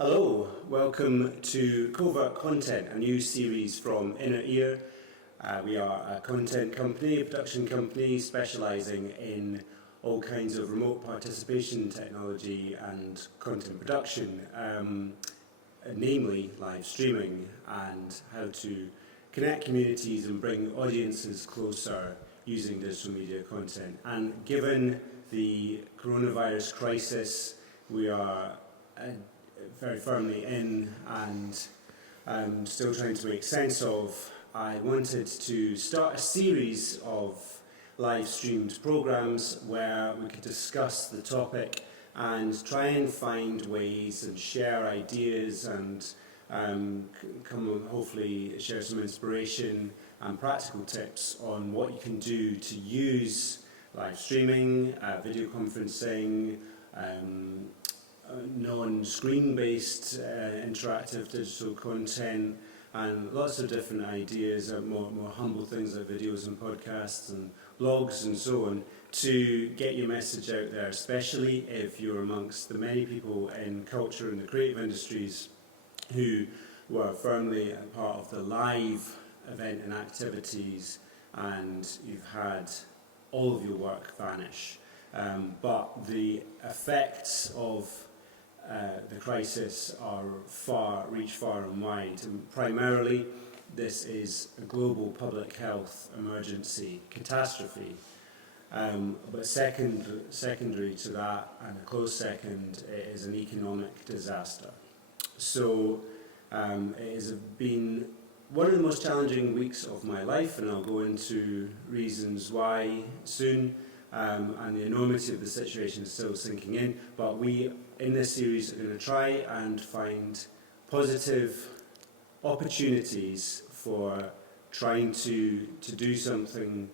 Hello, welcome to Covert Content, a new series from Inner Ear. We are a content company, a production company specialising in all kinds of remote participation technology and content production, namely live streaming and how to connect communities and bring audiences closer using digital media content. And given the coronavirus crisis, we are very firmly in and still trying to make sense of, I wanted to start a series of live streamed programmes where we could discuss the topic and try and find ways and share ideas and hopefully share some inspiration and practical tips on what you can do to use live streaming, video conferencing, non-screen based interactive digital content, and lots of different ideas, more humble things like videos and podcasts and blogs and so on, to get your message out there, especially if you're amongst the many people in culture and the creative industries who were firmly a part of the live event and activities, and you've had all of your work vanish. But the effects of the crisis reach far and wide. And primarily, this is a global public health emergency, catastrophe. But secondary to that, and a close second, it is an economic disaster. So it has been one of the most challenging weeks of my life, and I'll go into reasons why soon. And the enormity of the situation is still sinking in, but we in this series are going to try and find positive opportunities for trying to do something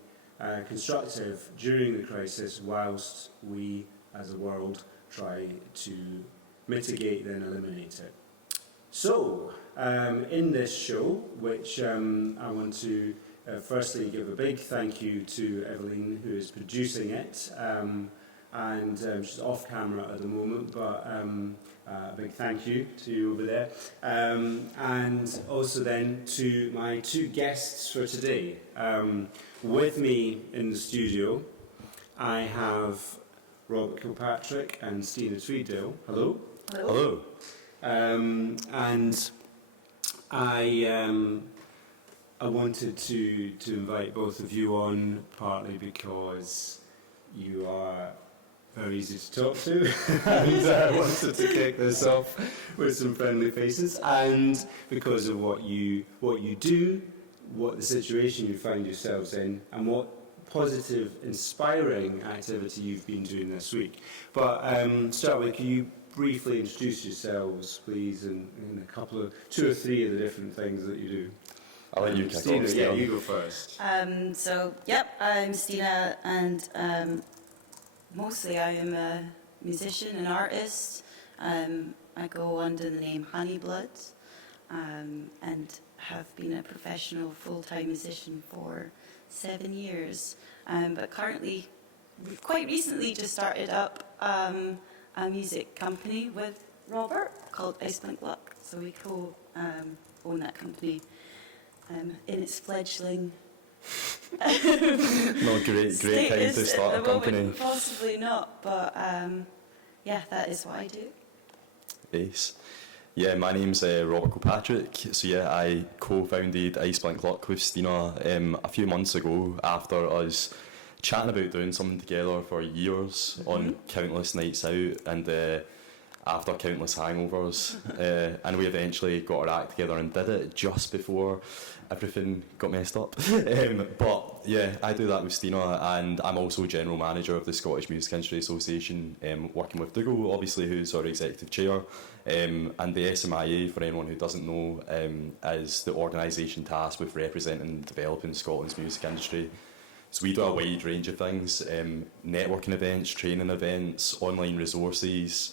constructive during the crisis, whilst we as a world try to mitigate and eliminate it. So in this show, which I want to firstly give a big thank you to Evelyn, who is producing it, and she's off camera at the moment, but a big thank you to you over there, and also then to my two guests for today. With me in the studio I have Robert Kilpatrick and Stina Tweeddale. Hello. Hello. And I wanted to invite both of you on, partly because you are very easy to talk to, and I wanted to kick this off with some friendly faces, and because of what you do, what the situation you find yourselves in, and what positive, inspiring activity you've been doing this week. But start with, can you briefly introduce yourselves, please, in a couple of, two or three of the different things that you do? I'll let you kick Stina, off. yeah, you go first. I'm Stina, and mostly I am a musician and artist. I go under the name Honeyblood, and have been a professional full-time musician for 7 years. But currently, we've quite recently just started up a music company with Robert called Iceblink Luck. So we co-own that company. In its fledgling Not great time to start a company. Possibly not, but that is what I do. Ace. Yeah, my name's Robert Kilpatrick. So yeah, I co-founded Iceblink Luck with Stina a few months ago, after us chatting about doing something together for years on countless nights out, and after countless hangovers, and we eventually got our act together and did it just before everything got messed up. But yeah, I do that with Stina, and I'm also general manager of the Scottish Music Industry Association, working with Dougal, obviously, who's our executive chair, and the SMIA, for anyone who doesn't know, is the organisation tasked with representing and developing Scotland's music industry. So we do a wide range of things, networking events, training events, online resources,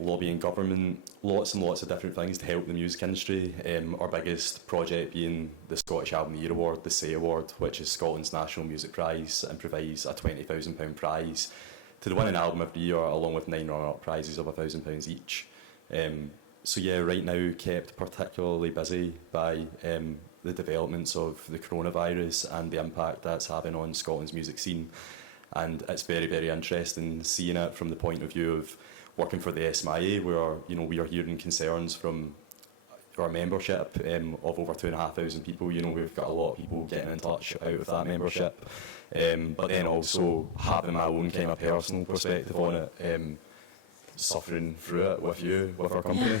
lobbying government, lots and lots of different things to help the music industry. Our biggest project being the Scottish Album of the Year Award, the SAY Award, which is Scotland's national music prize and provides a £20,000 prize to the winning album of the year, along with 9 runner-up prizes of £1,000 each. So yeah, right now kept particularly busy by the developments of the coronavirus and the impact that's having on Scotland's music scene. And it's very, very interesting seeing it from the point of view of working for the SMIA, where we are hearing concerns from our membership of over 2,500 people. We've got a lot of people getting in touch out of that membership, but then also having my own kind of personal perspective on it, suffering through it with our company.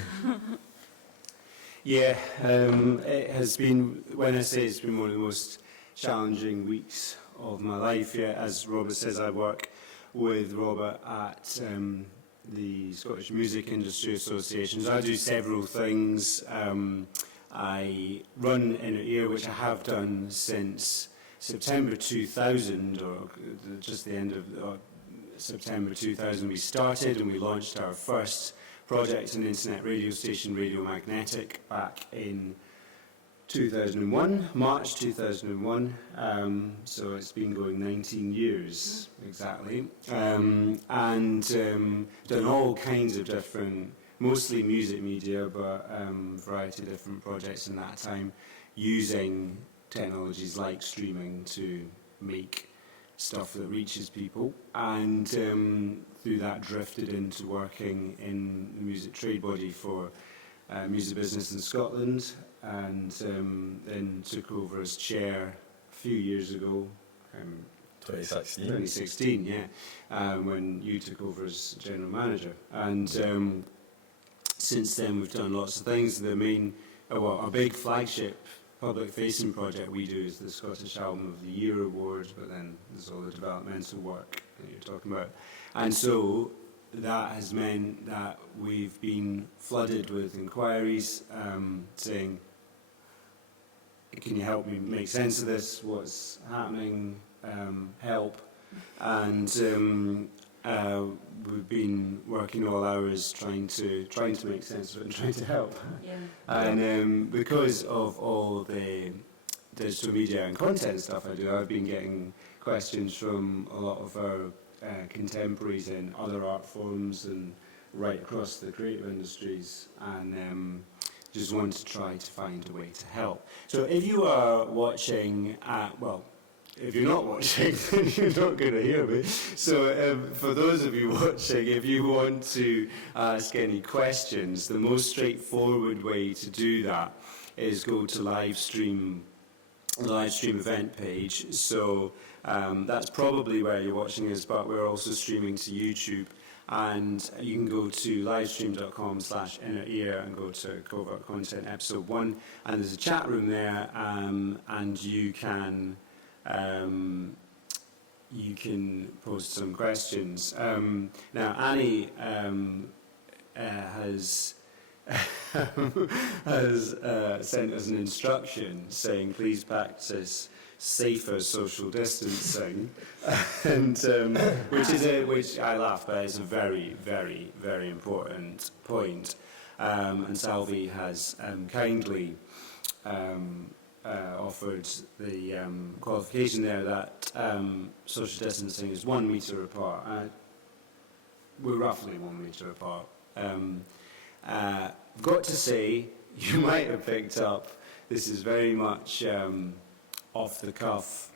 Yeah, it has been, when I say it's been one of the most challenging weeks of my life, yeah, as Robert says, I work with Robert at the Scottish Music Industry Association. So I do several things. I run Inner Ear, which I have done since September 2000, or just the end of September 2000 we started, and we launched our first project, an internet radio station, Radio Magnetic, back in 2001, March 2001, so it's been going 19 years exactly, and done all kinds of different, mostly music media, but variety of different projects in that time, using technologies like streaming to make stuff that reaches people, and through that drifted into working in the music trade body for Music Business in Scotland, and then took over as chair a few years ago, 2016, yeah, when you took over as general manager. And since then we've done lots of things. The main, our big flagship public-facing project we do is the Scottish Album of the Year Award, but then there's all the developmental work that you're talking about. And so that has meant that we've been flooded with inquiries saying, can you help me make sense of this? What's happening? Help. And we've been working all hours trying to make sense of it and trying to help. Yeah. And because of all the digital media and content stuff I do, I've been getting questions from a lot of our contemporaries in other art forms and right across the creative industries, and just want to try to find a way to help. So if you are watching, if you're not watching, then you're not going to hear me. So for those of you watching, if you want to ask any questions, the most straightforward way to do that is go to the live stream event page. So that's probably where you're watching us, but we're also streaming to YouTube. And you can go to livestream.com/innerear and go to Covert Content episode 1, and there's a chat room there, and you can post some questions. Now Annie has sent us an instruction saying please practice safer social distancing, and which I laugh, but it's a very, very, very important point. And Salvi has kindly offered the qualification there that social distancing is 1 metre apart. We're roughly 1 metre apart. I've got to say, you might have picked up, this is very much off the cuff,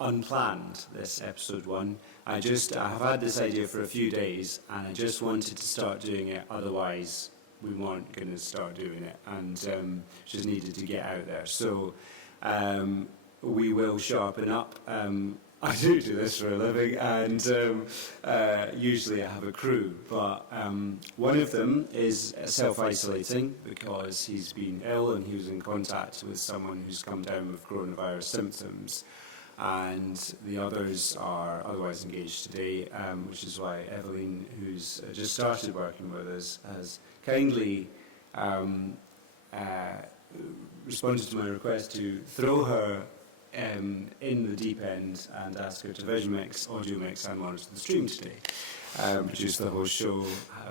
unplanned, this episode 1. I have had this idea for a few days, and I just wanted to start doing it, otherwise we weren't going to start doing it, and just needed to get out there. So we will sharpen up. I do this for a living, and usually I have a crew, but one of them is self-isolating because he's been ill and he was in contact with someone who's come down with coronavirus symptoms, and the others are otherwise engaged today, which is why Evelyn, who's just started working with us, has kindly responded to my request to throw her in the deep end and ask her to vision mix, audio mix, and monitor the stream today. produced the whole show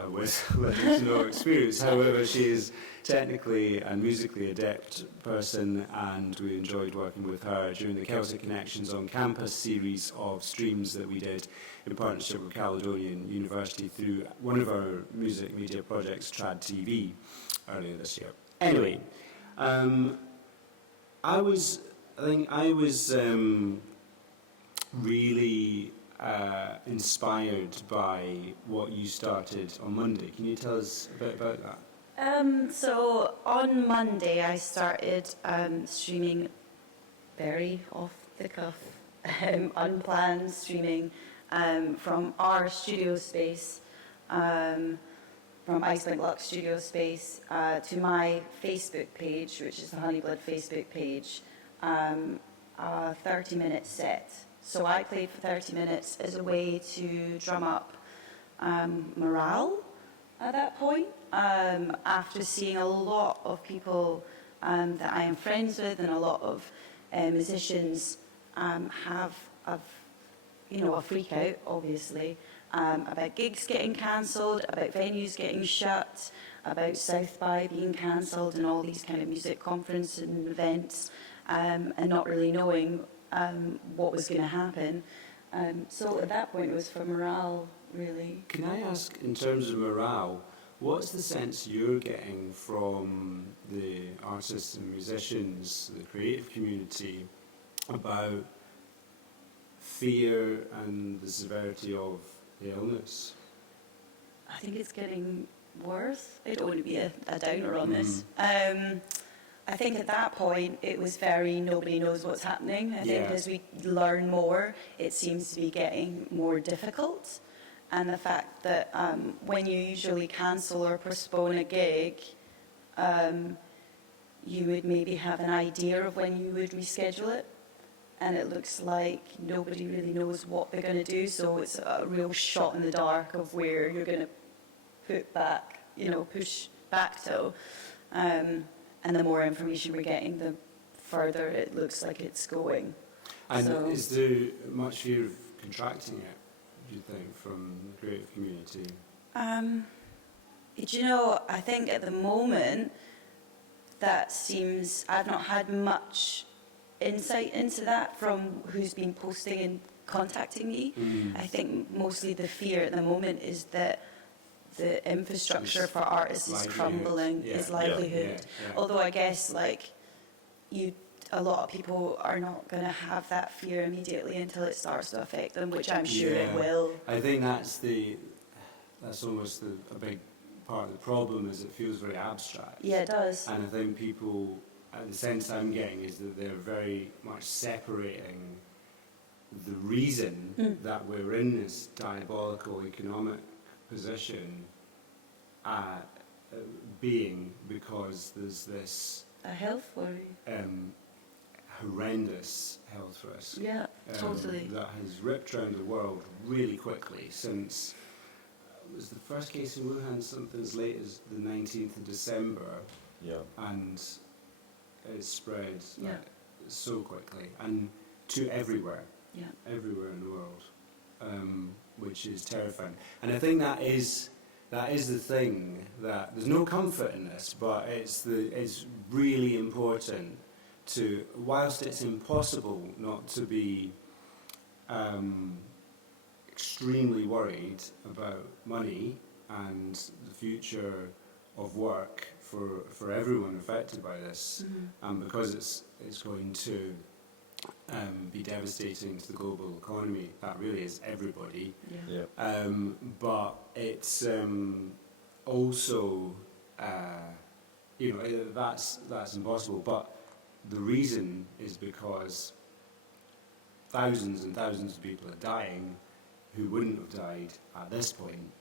with little to no experience. However, she is technically and musically adept person, and we enjoyed working with her during the Celtic Connections on Campus series of streams that we did in partnership with Caledonian University through one of our music media projects, Trad TV, earlier this year. Anyway, I was really inspired by what you started on Monday. Can you tell us a bit about that? So on Monday I started streaming very off the cuff, unplanned streaming from our studio space, from Iceblink Luck studio space to my Facebook page, which is the Honeyblood Facebook page, a 30-minute set. So I played for 30 minutes as a way to drum up morale at that point, after seeing a lot of people that I am friends with and a lot of musicians have a freak out, obviously, about gigs getting cancelled, about venues getting shut, about South by being cancelled and all these kind of music conferences and events, and not really knowing what was going to happen. So at that point it was for morale, really. Can I ask, in terms of morale, what's the sense you're getting from the artists and musicians, the creative community, about fear and the severity of the illness? I think it's getting worse. I don't want to be a downer on this. I think at that point it was very nobody knows what's happening. I think as we learn more, it seems to be getting more difficult. And the fact that when you usually cancel or postpone a gig, you would maybe have an idea of when you would reschedule it. And it looks like nobody really knows what they're going to do. So it's a real shot in the dark of where you're going to put back, push back to. And the more information we're getting, the further it looks like it's going. And so, is there much fear of contracting it, do you think, from the creative community? I think at the moment, that seems, I've not had much insight into that from who's been posting and contacting me. I think mostly the fear at the moment is that the infrastructure for artists is crumbling, is livelihood. Although I guess a lot of people are not going to have that fear immediately until it starts to affect them, which I'm sure it will. I think that's almost a big part of the problem, is it feels very abstract. Yeah, it does. And I think people, the sense I'm getting is that they're very much separating the reason that we're in this diabolical economic position being because there's this A health worry. Horrendous health risk. Yeah, totally. That has ripped around the world really quickly since was the first case in Wuhan something as late as the 19th of December. Yeah. And it's spread so quickly and to everywhere. Yeah. Everywhere in the world, which is terrifying. And I think that is the thing, that there's no comfort in this, but it's really important to, whilst it's impossible not to be extremely worried about money and the future of work for everyone affected by this, and because it's going to be devastating to the global economy. That really is everybody. Yeah. But it's also, that's impossible. But the reason is because thousands and thousands of people are dying who wouldn't have died at this point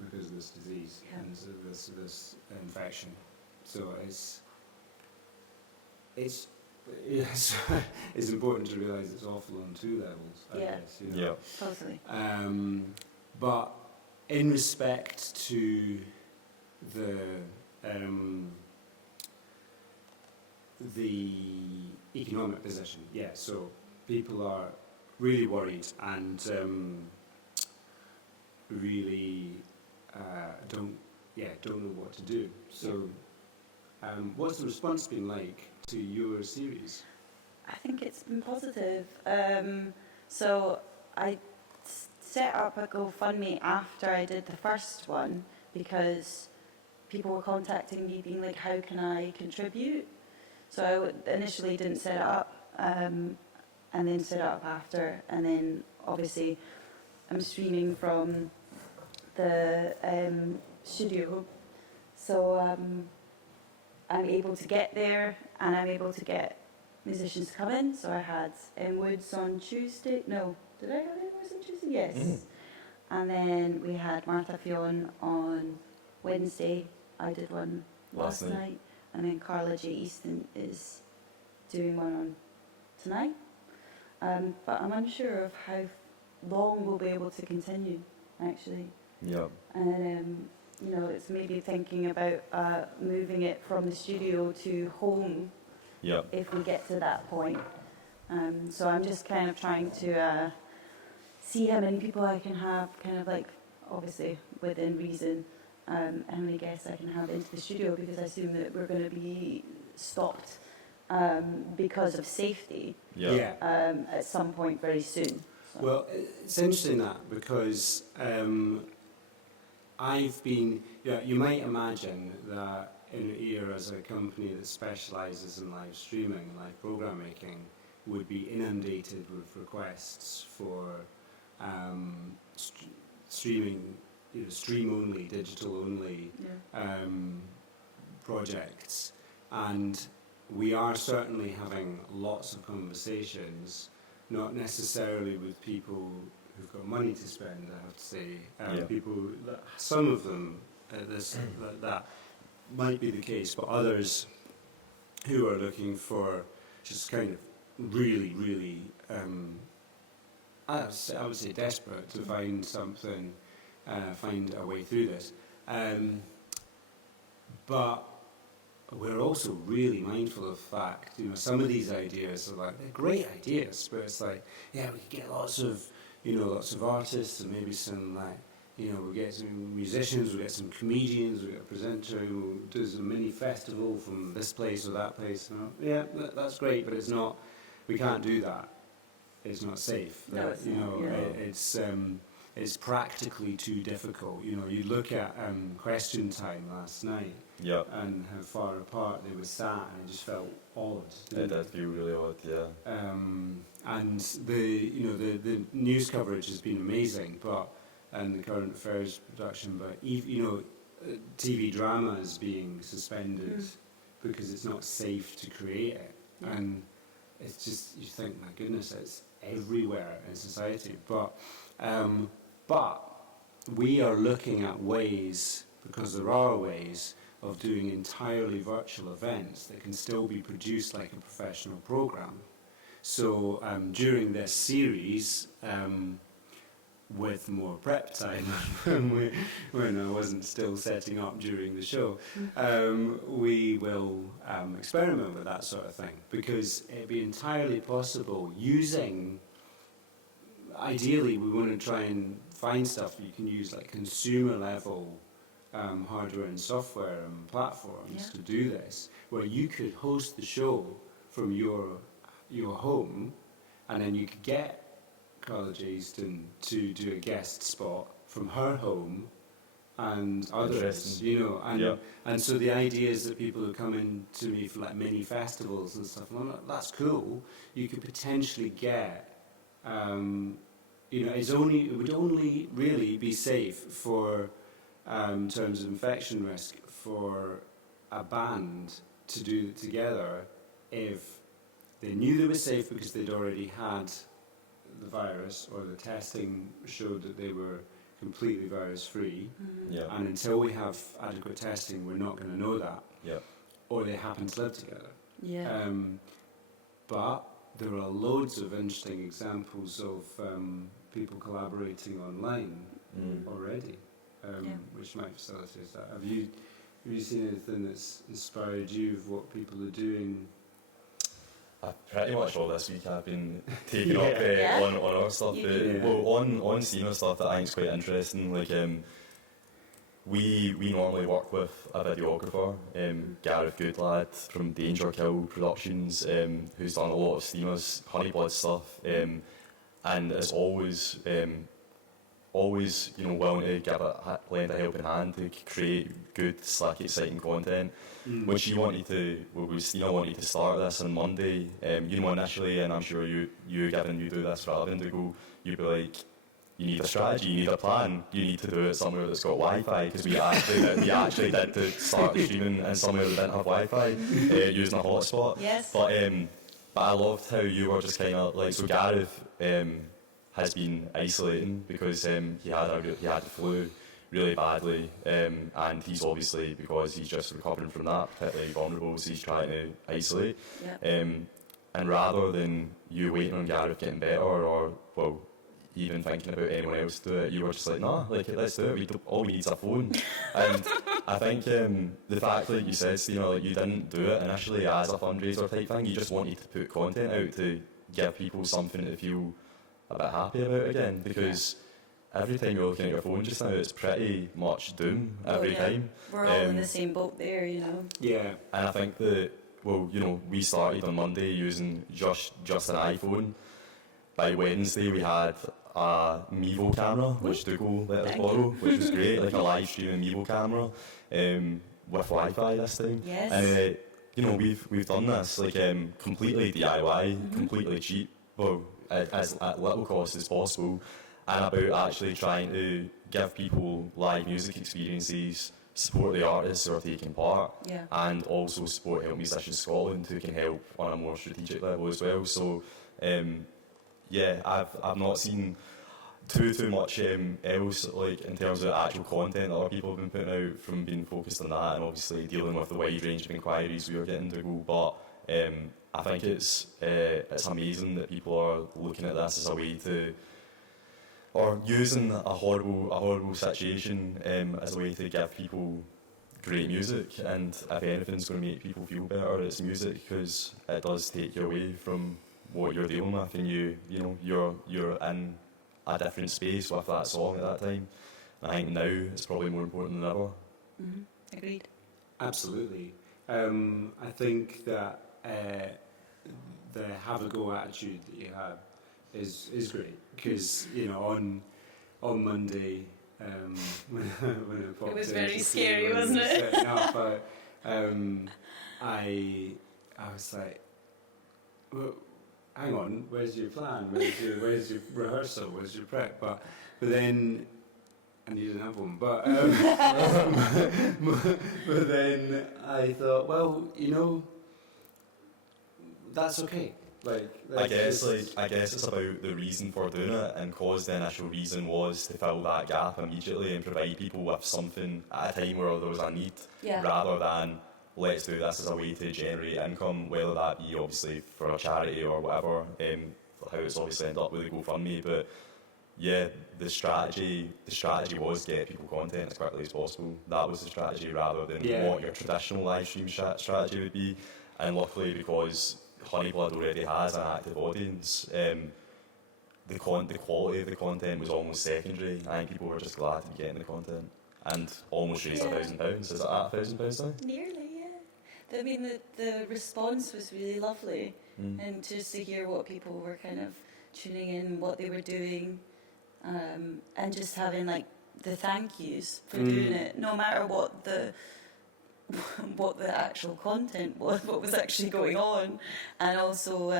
because of this disease and this infection. So it's important to realise it's awful on two levels, I guess. Yeah, totally. But in respect to the economic position, so people are really worried, and really don't know what to do. So, what's the response been like to your series? I think it's been positive. So I set up a GoFundMe after I did the first one because people were contacting me being like, how can I contribute? So I initially didn't set it up and then set it up after. And then obviously I'm streaming from the studio. So I'm able to get there and I'm able to get musicians to come in. So I had Woods on Tuesday. No, did I have Woods on Tuesday? Yes. And then we had Martha Fionn on Wednesday. I did one last night. And then Carla J. Easton is doing one on tonight. But I'm unsure of how long we'll be able to continue, actually. Yeah. And it's maybe thinking about moving it from the studio to home. Yeah. If we get to that point. So I'm just kind of trying to see how many people I can have, kind of like, obviously within reason, how many guests I can have into the studio, because I assume that we're going to be stopped because of safety at some point very soon. So. Well, it's interesting that because I've been, you might imagine that in here as a company that specialises in live streaming, live programme making, would be inundated with requests for streaming, stream-only, digital-only projects. And we are certainly having lots of conversations, not necessarily with people who've got money to spend, I have to say. People, some of them, that might be the case, but others who are looking for just kind of really, really, I would say desperate to find something, find a way through this. But we're also really mindful of the fact, some of these ideas are like, they're great ideas, but it's like, we could get lots of artists and maybe some we'll get some musicians, we'll get some comedians, we'll get a presenter who will do some mini festival from this place or that place. That's great, but it's not, we can't do that. It's not safe. No, it's not, It's practically too difficult. You look at Question Time last night and how far apart they were sat, and it just felt odd. It did feel really odd, yeah. And the news coverage has been amazing, and the current affairs production, but TV drama is being suspended because it's not safe to create it, and it's just, you think, my goodness, it's everywhere in society. But we are looking at ways, because there are ways of doing entirely virtual events that can still be produced like a professional program. So during this series, with more prep time when I wasn't still setting up during the show, we will experiment with that sort of thing, because it'd be entirely possible using, ideally we want to try and find stuff you can use like consumer level hardware and software and platforms to do this, where you could host the show from your home, and then you could get Carla J. Easton to do a guest spot from her home, and others, and so the idea is that people who come in to me for like mini festivals and stuff, well, that's cool. You could potentially get, it would only really be safe for, in terms of infection risk, for a band to do it together if they knew they were safe because they'd already had the virus, or the testing showed that they were completely virus-free, and until we have adequate testing, we're not going to know that, or they happen to live together. But there are loads of interesting examples of people collaborating online already, which might facilitate that. Have you seen anything that's inspired you of what people are doing Pretty much all this week I've been taking up Yeah. on our stuff. You- Well, on Stina stuff that I think is quite interesting, like we normally work with a videographer, Gareth Goodlad from Danger Kill Productions, who's done a lot of Stina's Honeyblood stuff, and is always willing to lend a helping hand to create good, slick, exciting content. Which Stina wanted to start this on Monday, initially, and I'm sure you given you do this for a living, Dougal, you'd be like, you need a strategy, you need a plan, you need to do it somewhere that's got Wi-Fi, because we actually did to start the streaming in somewhere that didn't have Wi-Fi, using a hotspot. Yes. But I loved how you were just kind of like, so Gareth has been isolating because he had the flu really badly, and he's obviously, because he's just recovering from that, particularly vulnerable, so he's trying to isolate. Yeah. And rather than you waiting on Gareth getting better, or well, even thinking about anyone else to do it, you were just like, nah, like, let's do it. All we need is a phone. And I think the fact that you said, Stina, like, you didn't do it initially as a fundraiser type thing, you just wanted to put content out to give people something to feel a bit happy about again, because every time you're looking at your phone just now, it's pretty much doom every time. We're all in the same boat there, you know. Yeah. And I think that, well, we started on Monday using just an iPhone. By Wednesday, we had a Mevo camera, which Dougal let us borrow, which was great, like a live streaming Mevo camera with Wi-Fi this time. Yes. And we've done this like completely DIY, completely cheap, well, as at little cost as possible, and about actually trying to give people live music experiences, support the artists who are taking part, and also support Help Musicians Scotland, who can help on a more strategic level as well. So, I've not seen too much else, like, in terms of actual content that other people have been putting out, from being focused on that, and obviously dealing with the wide range of inquiries we are getting to go. But I think it's amazing that people are looking at this as a way to, or using a horrible situation as a way to give people great music. And if anything's going to make people feel better, it's music, because it does take you away from what you're dealing with, and you're in a different space with that song at that time. And I think now it's probably more important than ever. Agreed. Absolutely. I think that the have a go attitude that you have is great, because on Monday when it popped It was in very to see scary, when wasn't you it? setting up, I was like, well, hang on, where's your plan? Where's your rehearsal? Where's your prep? But then, and you didn't have one. But but then I thought, well, that's okay. I guess it's about the reason for doing it, and cause the initial reason was to fill that gap immediately and provide people with something at a time where there was a need, rather than let's do this as a way to generate income, whether that be obviously for a charity or whatever, how it's obviously ended up with the GoFundMe. But yeah, the strategy was get people content as quickly as possible. That was the strategy, rather than what your traditional live stream strategy would be. And luckily, because Honeyblood already has an active audience, the quality of the content was almost secondary. I think people were just glad to be getting the content, and almost raised £1,000. Is it at £1,000 now? Nearly, yeah. I mean, the response was really lovely, and just to hear what people were kind of tuning in, what they were doing, and just having like the thank yous for doing it, no matter what the actual content was, what was actually going on, and also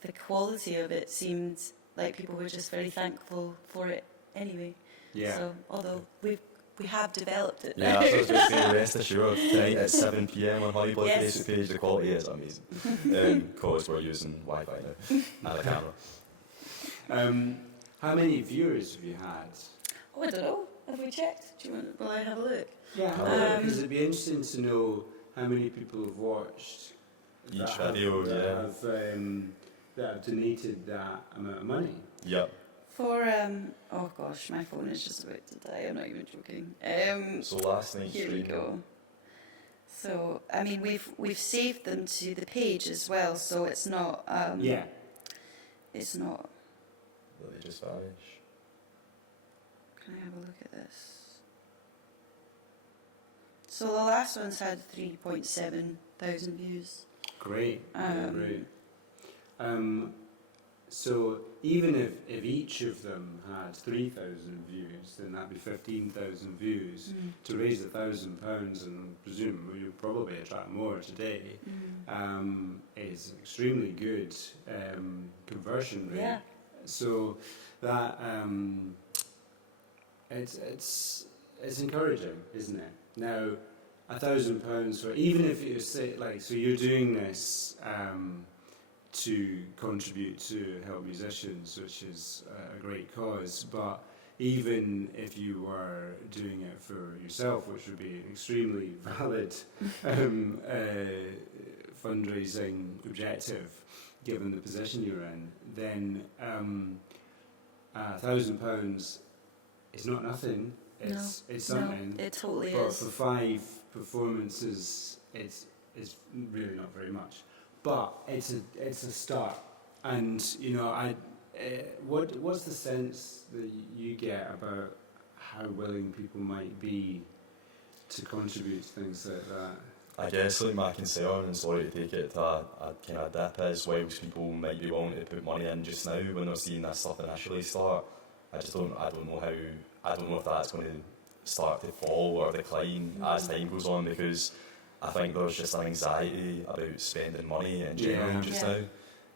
the quality of it seemed like people were just very thankful for it anyway. Yeah. So although we have developed it. Yeah, that's what I was going to say. Rest assured, tonight at 7 p.m. on Honeyblood Facebook page, the quality is amazing. Because we're using Wi-Fi now and a camera. How many viewers have you had? Oh, I don't know. Have we checked? Do you want? Will I have a look? Yeah, because it'd be interesting to know how many people have watched Each video, that have donated that amount of money. Yep. For oh gosh, my phone is just about to die. I'm not even joking. So last night's Here we stream, go. So, I mean, we've saved them to the page as well, so it's not. It's not. Will they just vanish? Can I have a look at this? So the last one's had 3.7 thousand views. Great. Great. So even if each of them had 3,000 views, then that'd be 15,000 views. To raise £1,000, and presume you'll probably attract more today, is extremely good conversion rate. Yeah. So that it's encouraging, isn't it? Now, £1,000 for, even if you say, like, so you're doing this to contribute to help musicians, which is a great cause, but even if you were doing it for yourself, which would be an extremely valid fundraising objective, given the position you're in, then £1,000 is not nothing. It's something. No, it totally but is. for 5 performances, it's really not very much. But it's a start, and you know, what's the sense that you get about how willing people might be to contribute to things like that? I guess like my concern, and sorry to take it to a kind of dip, is whilst people might be willing to put money in just now when they're seeing this stuff initially start, I don't know if that's going to start to fall or decline as time goes on, because I think there's just an anxiety about spending money in general just now.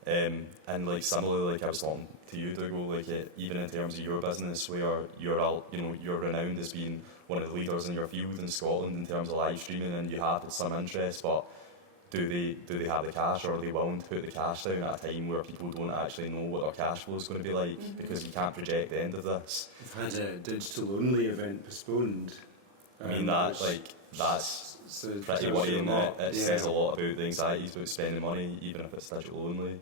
And like similarly, like I was talking to you, Dougal, like even in terms of your business, where you're renowned as being one of the leaders in your field in Scotland in terms of live streaming, and you have some interest, but do they have the cash, or are they willing to put the cash down at a time where people don't actually know what their cash flow is going to be like, because you can't project the end of this? We've had a digital-only event postponed. I mean that's pretty worrying. It says a lot about the anxieties about spending money, even if it's digital only.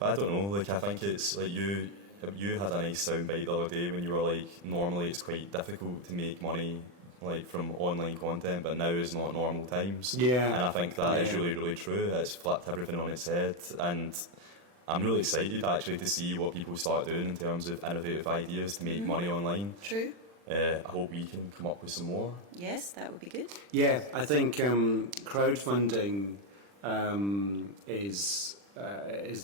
But I don't know, like I think it's like you had a nice soundbite the other day when you were like, normally it's quite difficult to make money like from online content, but now is not normal times. Yeah. And I think that is really, really true. It's flipped everything on its head, and I'm really excited actually to see what people start doing in terms of innovative ideas to make money online. True. I hope we can come up with some more. Yes, that would be good. Yeah, I think crowdfunding is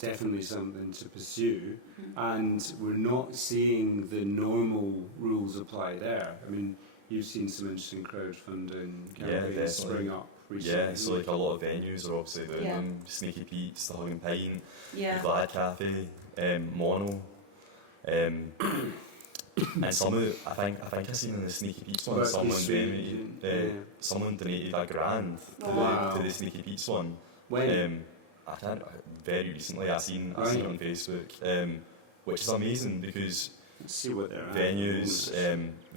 definitely something to pursue, and we're not seeing the normal rules apply there. I mean, you've seen some interesting crowdfunding campaigns spring up recently. Yeah, so like a lot of venues are obviously doing them. Sneaky Pete's, the Hug and Pint, the Glad Cafe, Mono, and some of I think I seen in the Sneaky Pete's one someone donated £1,000 to the Sneaky Pete's one. When? Very recently I seen it on Facebook, which is amazing, because let's see what they're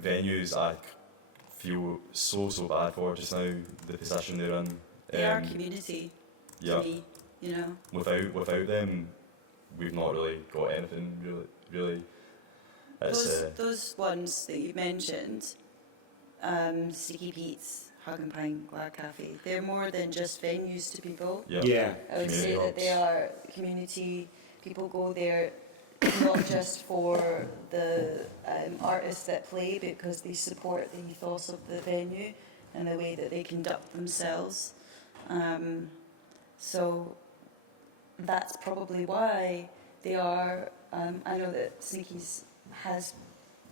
venues I feel so bad for just now, the position they're in. They are community to me, you know. Without them, we've not really got anything really. Those ones that you mentioned, Sticky Pete's, Hug and Pint, Glad Cafe, they're more than just venues to people. Yeah. I would say that they are community. People go there not just for the artists that play, because they support the ethos of the venue and the way that they conduct themselves. So that's probably why they are. I know that Sneaky's has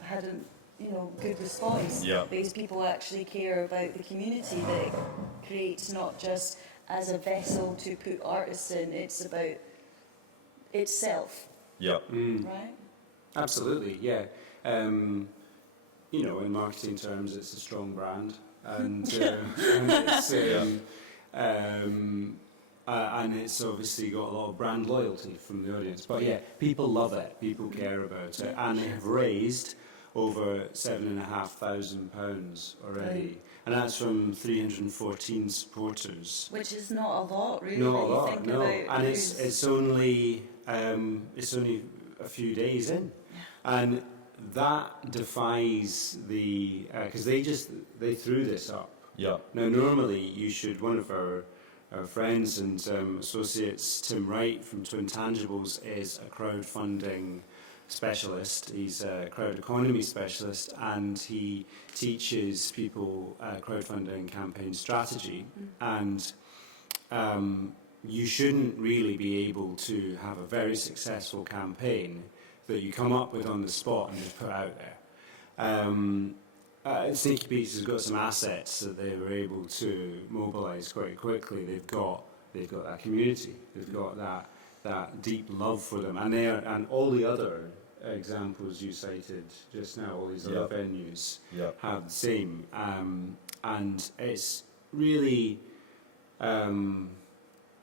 had a good response, because people actually care about the community that it creates, not just as a vessel to put artists in. It's about itself. Yeah. Right? Absolutely, yeah. In marketing terms, it's a strong brand, and it's obviously got a lot of brand loyalty from the audience. But yeah, people love it, people care about it, and they have raised over £7,500 already, and that's from 314 supporters. Which is not a lot, really. Not a lot, think no. about And it's only a few days in, and that defies the because they threw this up. Yeah. Now, normally you should. One of our friends and associates, Tim Wright from Twin Tangibles, is a crowdfunding specialist. He's a crowd economy specialist, and he teaches people crowdfunding campaign strategy. And you shouldn't really be able to have a very successful campaign that you come up with on the spot and just put out there. Sneaky Pete's has got some assets that they were able to mobilise quite quickly. They've got that community. They've got that deep love for them, and all the other examples you cited just now, all these other venues have the same, and it's really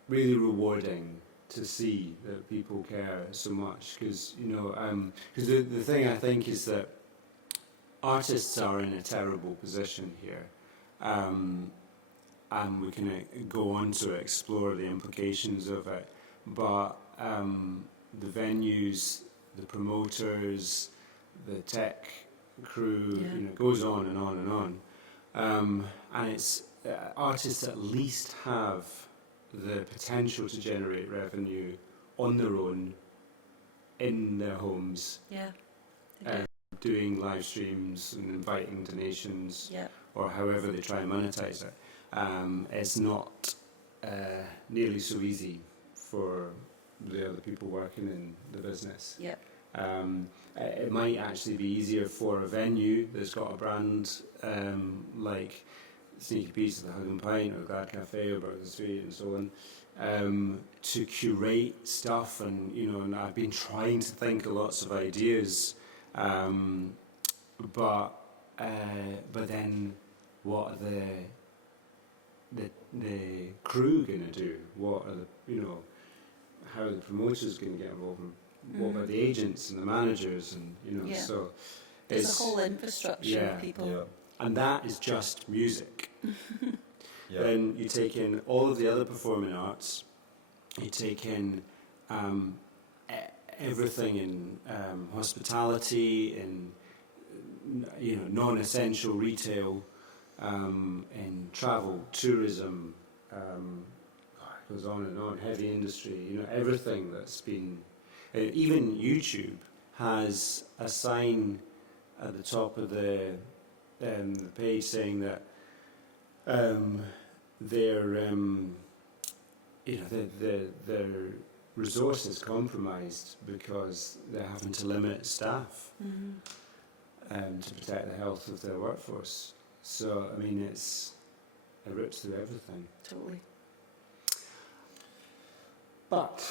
really rewarding to see that people care so much, because the thing I think is that artists are in a terrible position here, and we can go on to explore the implications of it, but the venues, the promoters, the tech crew, it goes on and on and on, and it's artists at least have the potential to generate revenue on their own in their homes. Doing live streams and inviting donations, or however they try and monetize it. It's not nearly so easy for the other people working in the business. It might actually be easier for a venue that's got a brand like Sneaky Pete's, the Hug and Pint, or Glad Cafe, or Burger Street, and so on, to curate stuff. And I've been trying to think of lots of ideas. But then what are the crew going to do? What are how are the promoters going to get involved? And what about the agents and the managers? And so there's a whole infrastructure of people, and that is just music. Then you take in all of the other performing arts. You take in everything in hospitality, in non-essential retail, in travel, tourism, it goes on and on, heavy industry, everything that's been... even YouTube has a sign at the top of the page saying that their resource is compromised because they're having to limit staff to protect the health of their workforce. So, it rips through everything. Totally. But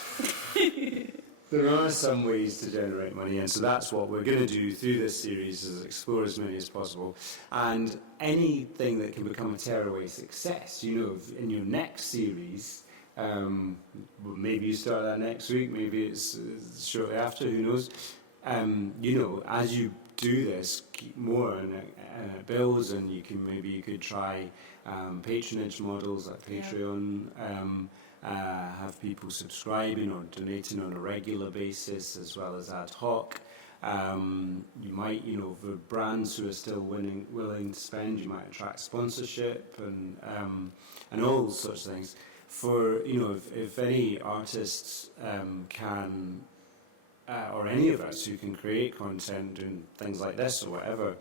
there are some ways to generate money, and so that's what we're going to do through this series, is explore as many as possible. And anything that can become a tearaway success, in your next series... maybe you start that next week, maybe it's shortly after, who knows. As you do this more and it builds, and you could try patronage models like Patreon, have people subscribing or donating on a regular basis as well as ad hoc. You might, for brands who are still willing to spend, you might attract sponsorship and all sorts of things. For if any artists can, or any of us who can create content, doing things like this or whatever,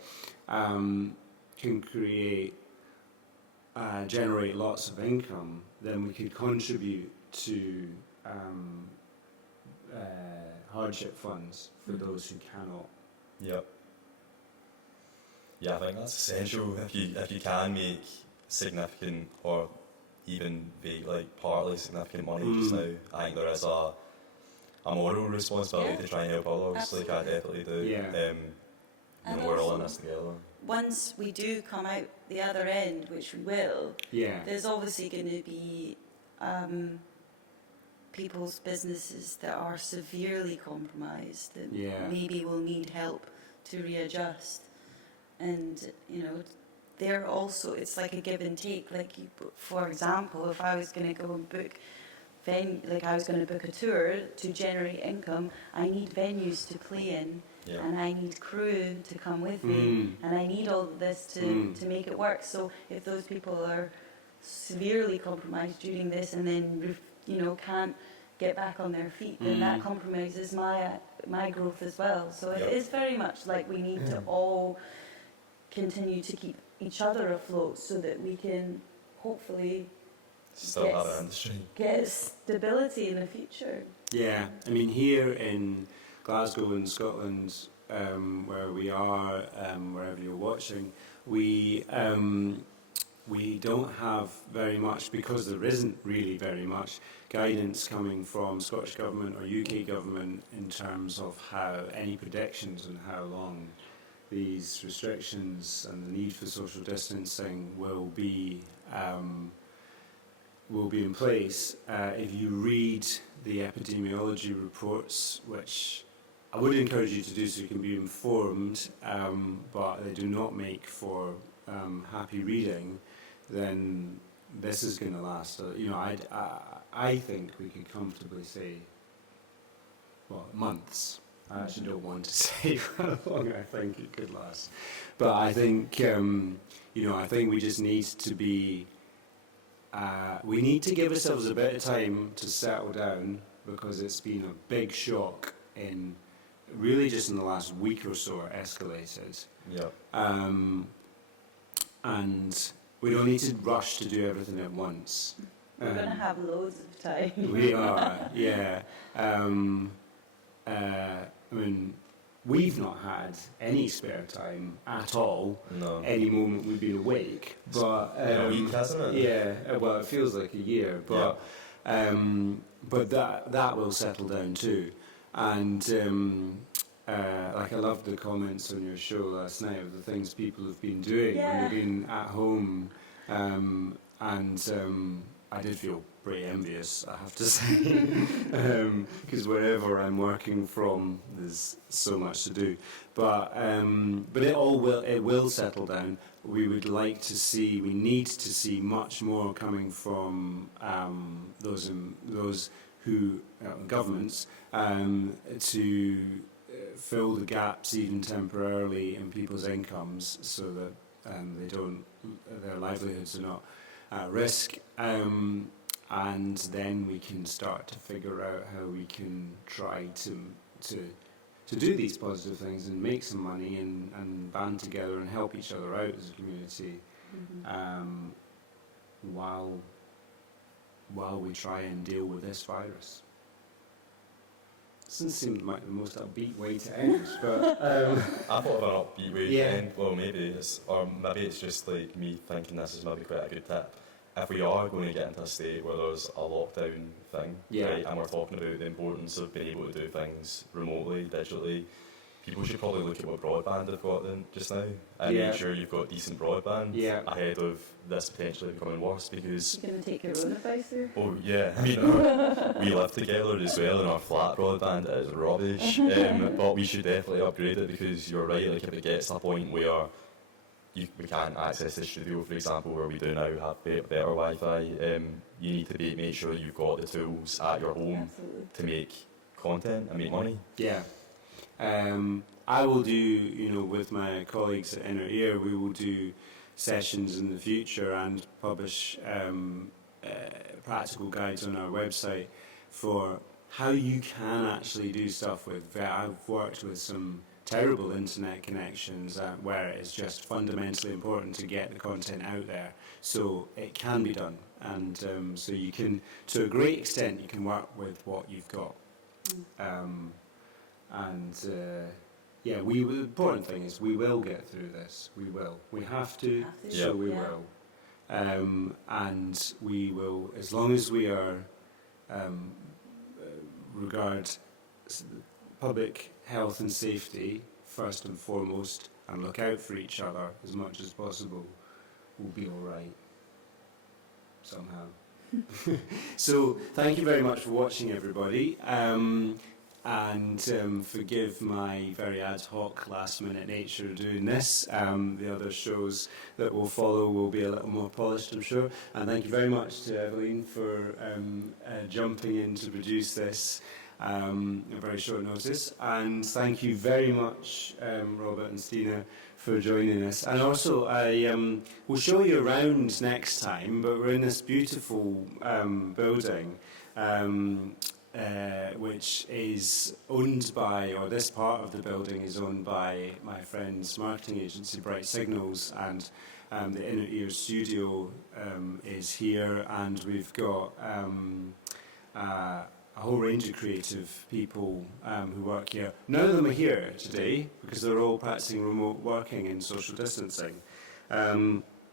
can generate lots of income, then we could contribute to hardship funds for those who cannot. Yeah, I think that's essential. If you can make significant or even partly significant money just now, I think there is a moral responsibility to try and help others. Absolutely. I definitely do. And we're all in this together. Once we do come out the other end, which we will, there's obviously going to be people's businesses that are severely compromised, that maybe will need help to readjust. And, they're also, it's like a give and take. For example, if I was going to go and book I was going to book a tour to generate income, I need venues to play in Yeah. and I need crew to come with me, and I need all of this to make it work. So if those people are severely compromised during this and then can't get back on their feet, then that compromises my growth as well. So it is very much like we need to all continue to keep each other afloat so that we can hopefully Still have an industry. get stability in the future. Yeah, I mean, here in Glasgow in Scotland, where we are, wherever you're watching, we don't have very much, because there isn't really very much guidance coming from Scottish Government or UK Government in terms of how any predictions on how long these restrictions and the need for social distancing will be in place. If you read the epidemiology reports, which I would encourage you to do so you can be informed, but they do not make for happy reading, then this is going to last. I think we could comfortably say, months. I actually don't want to say how long I think it could last, but I think I think we just need to be. We need to give ourselves a bit of time to settle down, because it's been a big shock in really just in the last week or so. It escalated. Yeah. And we don't need to rush to do everything at once. We're going to have loads of time. We are, yeah. I mean, we've not had any spare time at all. No. Any moment we've been awake, but a week, hasn't it? Yeah. Well, it feels like a year, but that will settle down too. And I loved the comments on your show last night of the things people have been doing when they've been at home, and I did feel pretty envious, I have to say, because wherever I'm working from, there's so much to do. But it will settle down. We would like to see, we need to see much more coming from those who governments to fill the gaps even temporarily in people's incomes, so that their livelihoods are not at risk. And then we can start to figure out how we can try to do these positive things and make some money and band together and help each other out as a community, while we try and deal with this virus. Doesn't seem like the most upbeat way to end, but I thought of an upbeat way to end. Well, maybe it's just like me thinking this is maybe quite a good tip. If we are going to get into a state where there's a lockdown thing, right, and we're talking about the importance of being able to do things remotely, digitally, people should probably look at what broadband they've got then just now and make sure you've got decent broadband ahead of this potentially becoming worse, because... You're going to take your own advice here? Oh yeah, I mean, we live together as well, and our flat broadband is rubbish, but we should definitely upgrade it, because you're right, like if it gets to a point where we can't access the studio, for example, where we do now have better Wi-Fi, you need to make sure you've got the tools at your home to make content and make money. Yeah. I will do, with my colleagues at Inner Ear, we will do sessions in the future and publish practical guides on our website for how you can actually do stuff with. I've worked with some terrible internet connections where it's just fundamentally important to get the content out there, so it can be done, and so you can, to a great extent, you can work with what you've got. The important thing is we will get through this. We have to, so we will. And we will, as long as we are regard public health and safety first and foremost, and look out for each other as much as possible, we'll be all right somehow. So thank you very much for watching, everybody. And forgive my very ad hoc last minute nature doing this. The other shows that will follow will be a little more polished, I'm sure. And thank you very much to Evelyn for jumping in to produce this. at very short notice. And thank you very much, Robert and Stina, for joining us. And also, I will show you around next time, but we're in this beautiful building, which is owned by, or this part of the building is owned by my friend's marketing agency, Bright Signals, and the Inner Ear studio is here, and we've got a whole range of creative people who work here. None of them are here today because they're all practicing remote working and social distancing,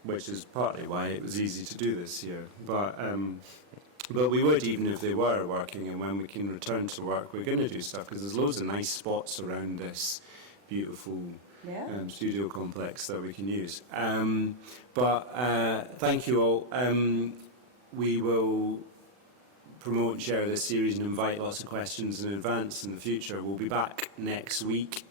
which is partly why it was easy to do this here. But we would, even if they were working, and when we can return to work, we're going to do stuff because there's loads of nice spots around this beautiful studio complex that we can use. But thank you all. We will promote and share this series and invite lots of questions in advance in the future. We'll be back next week.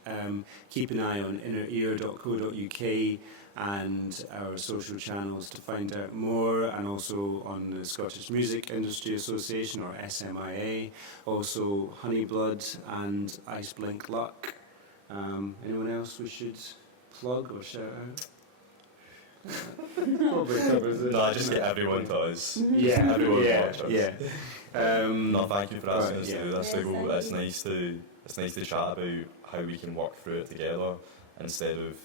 Keep an eye on innerear.co.uk and our social channels to find out more, and also on the Scottish Music Industry Association, or SMIA, also Honeyblood and Iceblink Luck. Anyone else we should plug or shout out? Probably covers it. No, just get everyone to us. Yeah, Everyone watch us. yeah. No, thank you for asking us to do this. Yeah, Dougal. It's nice to chat about how we can work through it together instead of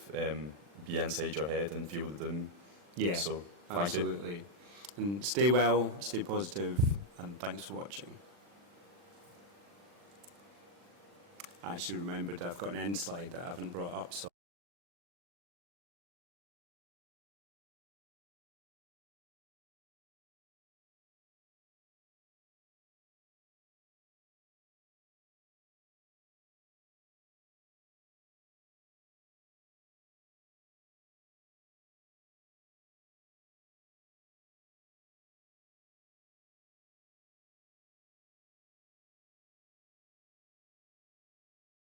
be inside your head and feel the doom. Yeah, so thank absolutely. you. And stay well, stay positive, and thanks for watching. I actually remembered I've got an end slide that I haven't brought up, so